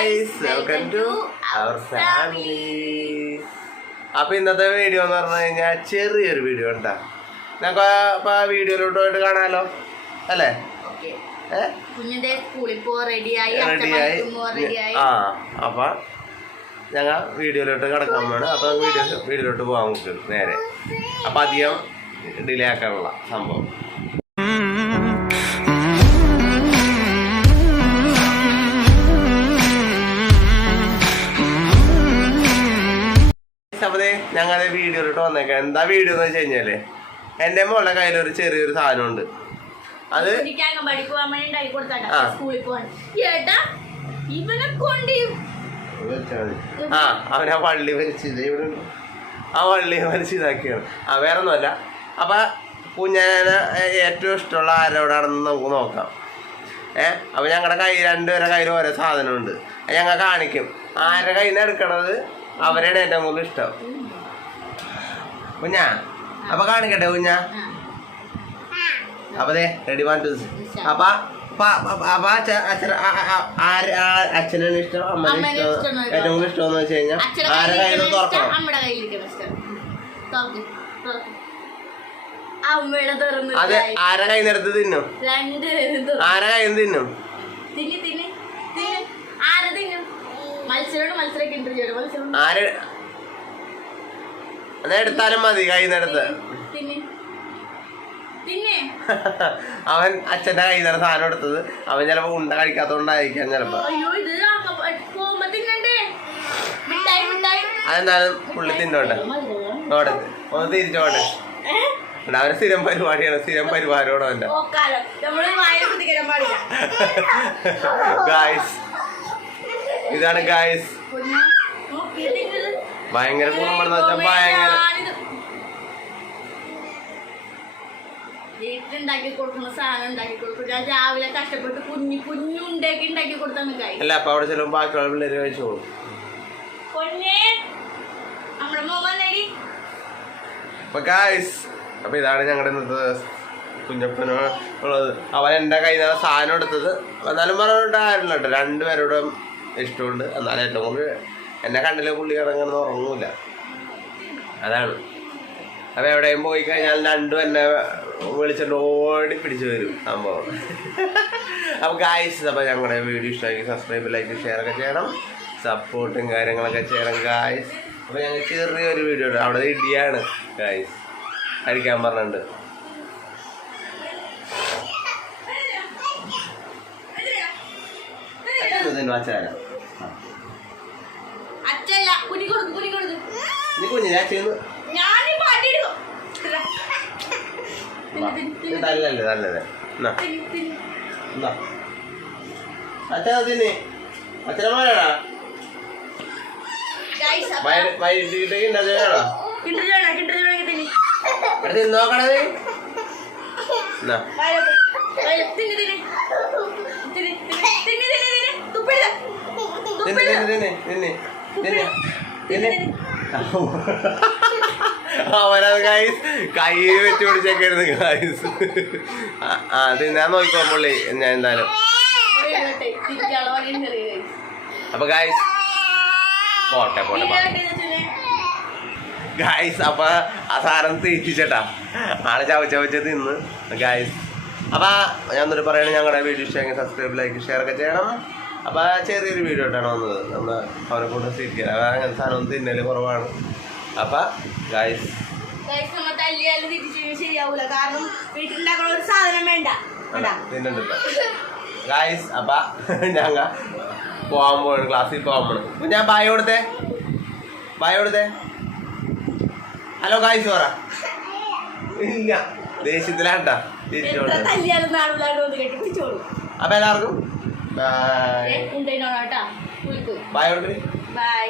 Guys welcome to our family അപ്പൊ ഇന്നത്തെ video എന്ന് പറഞ്ഞു കഴിഞ്ഞാൽ ചെറിയൊരു വീഡിയോ ഉണ്ടാ. ഞങ്ങൾക്ക് അപ്പൊ ആ വീഡിയോയിലോട്ട് പോയിട്ട് കാണാലോ? അല്ലേ? കുഞ്ഞിന്റെ സ്കൂളിൽ പോ റെഡിയായി. റെഡിയായി. റെഡിയായി. ആ അപ്പൊ ഞങ്ങൾ വീഡിയോയിലോട്ട് കിടക്കാൻ വേണം അപ്പൊ വീഡിയോ വീഡിയോയിലോട്ട് പോകാൻ നമുക്ക് നേരെ. അപ്പൊ അധികം ഡിലേ ആക്കാനുള്ള സംഭവം. അപ്പതേ ഞങ്ങളുടെ വീഡിയോയിലോട്ട് വന്നേക്കാം. എന്താ വീഡിയോ എന്ന് വെച്ച് കഴിഞ്ഞാൽ എന്റെ മോളുടെ കയ്യിൽ ഒരു ചെറിയൊരു സാധനമുണ്ട്. അത് ആ. അവനാ പോകാൻ. ഇവനെ കൊണ്ട് ആ അവൻ വള്ളി വലിച്ചത് ഇവിടെ. ആ വള്ളി വലിച്ച് ഇതാക്കിയാണ്. ആ വേറെ ഒന്നുമല്ല അപ്പൊ കുഞ്ഞാന ഏറ്റവും ഇഷ്ടമുള്ള ആരോടാണെന്ന് നമുക്ക് നോക്കാം. ഏ അപ്പൊ ഞങ്ങളുടെ കൈ രണ്ടുപേരെ കയ്യിൽ ഓരോ സാധനമുണ്ട്. ഉണ്ട് ഞങ്ങൾ കാണിക്കും. ആരുടെ കയ്യിൽ നിന്ന് എടുക്കണത്? അവരാണ് ഏറ്റവും കൂടുതൽ ഇഷ്ടം. കുഞ്ഞാ അപ്പൊ കാണിക്കട്ടെ കുഞ്ഞാ? അപ്പൊ ദേ റെഡി വൺ ടു അപ്പൊ അപ്പൊ അച്ഛനാണ് ഇഷ്ടം അമ്മേ ഇഷ്ടം ഏറ്റവും കൂടുതൽ ഇഷ്ടം എന്ന് വെച്ച് കഴിഞ്ഞാൽ ആരുടെ കയ്യിൽ തുറക്കണം. അതെ ആരുടെ നിന്ന് എടുത്ത് തിന്നും? ആരുടെ തിന്നി തിന്നി. ആര്? എന്നാ എടുത്താലും മതി കൈ നടത്ത് എടുത്ത്. തിന്നി അവൻ അച്ഛന്റെ കൈ നിന്നാണ് സാധനം എടുത്തത്. അവൻ ചിലപ്പോ ഉണ്ട കഴിക്കാത്തോണ്ടായിരിക്കാം ചിലപ്പോ. അതെന്തായാലും പുള്ളി തിന്നോട്ടെ. നോട്ടെ ഒന്ന് തിരിച്ചോട്ടെ. അവരെ സ്ഥിരം പരിപാടിയാണ് സ്ഥിരം പരിപാടിയോടെ അവന്റെ ഗായ്സ് ഇതാണ് ഗായ്സ്. ഭയങ്കര കുറുമ്പെന്ന് വെച്ചാൽ ഭയങ്കര വീട്ടിലുണ്ടാക്കി കൊടുക്കുന്ന സാധനം ഉണ്ടാക്കി കൊടുക്കും. ഞാൻ രാവിലെ കഷ്ടപ്പെട്ട് കുഞ്ഞു കുഞ്ഞുണ്ടാക്കി ഉണ്ടാക്കി കൊടുത്താണ് കായി അല്ല അപ്പൊ അവിടെ ചിലപ്പോൾ ബാക്കിയുള്ള പിള്ളേര് കഴിച്ചോളൂ. പൊന്നേ നമ്മുടെ മോൻ നേടി അപ്പൊ ഗായ്സ് അപ്പൊ ഇതാണ് ഞങ്ങളുടെ ഇന്നത്തെ കുഞ്ഞപ്പനോ ഉള്ളത് അവൻ എന്റെ കയ്യിൽ നിന്നാണ് സാധനം എടുത്തത്. എന്നാലും പറഞ്ഞിട്ടായിരുന്നു കേട്ടോ. രണ്ടുപേരോടും ഇഷ്ടമുണ്ട്. എന്നാലും ഏറ്റവും കൂടുതൽ എന്നെ കണ്ടില്ല പുള്ളി ഇറങ്ങുന്നത് ഉറങ്ങൂല. അതാണ്. അപ്പോൾ എവിടെയും പോയി കഴിഞ്ഞാൽ രണ്ടും എന്നെ വിളിച്ചിട്ട് ഓടി പിടിച്ചു വരും സംഭവം. അപ്പം ഗായ്സ് അപ്പം ഞങ്ങളുടെ വീഡിയോ ഇഷ്ടമായി സബ്സ്ക്രൈബ് ലൈക്ക് ഷെയർ ഒക്കെ ചെയ്യണം. സപ്പോർട്ടും കാര്യങ്ങളൊക്കെ ചെയ്യണം ഗായ്സ് അപ്പോൾ ഞങ്ങൾ ചെറിയൊരു വീഡിയോ ഉണ്ട് അവിടെ ഇടിയാണ് ഗായ്സ് കഴിക്കാൻ പറഞ്ഞിട്ടുണ്ട്. ഇതിന് വച്ചാലോ തരാം നീ കുഞ്ഞിനെ അച്ഛന്ന് ഞാനീ പാട്ടിടുന്നു തിന്ന് തിന്ന് തിന്ന്. നല്ലല്ലേ നല്ലത്. എന്നാ. തിന്ന് തിന്ന്. എന്നാ. അച്ഛൻ അതിന് അച്ഛനെ മഴടാ Guys, അപ്പൊ വൈകിട്ടേക്ക് എന്താ ചെയ്യണോ കിണ്ടർ ജോണ, കിണ്ടർ ജോണ എടുത്ത് നോക്കണത് എന്നാ. അവനത് ഗൈസ് കൈ വെച്ച് പിടിച്ചേക്കായിരുന്നു ഗായ്സ് ആ തിന്നാൻ നോക്കിക്കോ പുള്ളി. ഞാൻ എന്തായാലും. അപ്പൊ ഗായ്സ് പോട്ടെ പോട്ടെ? ഗായ്സ് അപ്പൊ ആ സാധനം തീറ്റിച്ചേട്ടാ. ആളെ ചവച്ചവച്ച് തിന്ന്. ഗായ്സ് അപ്പൊ ഞാൻ എന്നിട്ട് പറയണേ ഞങ്ങളുടെ വീഡിയോ ഇഷ്ടമെങ്കിൽ സബ്സ്ക്രൈബ് ലൈക്ക് ഷെയർ ഒക്കെ ചെയ്യണം. അപ്പൊ ചെറിയൊരു വീഡിയോ ഇട്ടാണ് വന്നത്. നമ്മൾ അവനെ കൊണ്ട് സ്വീകരിക്കുക അങ്ങനത്തെ സാധനം തിന്നൽ കുറവാണ്. അപ്പൊ ഗായ്സ് ശരിയാവൂല. കാരണം വീട്ടിലുണ്ടാക്കണ ഒരു സാധനം വേണ്ട. ഗായ്സ് അപ്പൊ ഞങ്ങ പോകാൻ പോകണം ക്ലാസ്സിൽ പോകാൻ പോകണം അപ്പൊ ഞാൻ ബായ് കൊടുത്തേ. ബായ് കൊടുത്തേ. ഹലോ ഗായ്സ് പറ. ഇല്ല. ദേഷ്യത്തിലാണ്ടാ തിരിച്ചോളൂ. അപ്പൊ എല്ലാവർക്കും ബൈ ഉണ്ടോ കേട്ടാ ബൈ ബൈ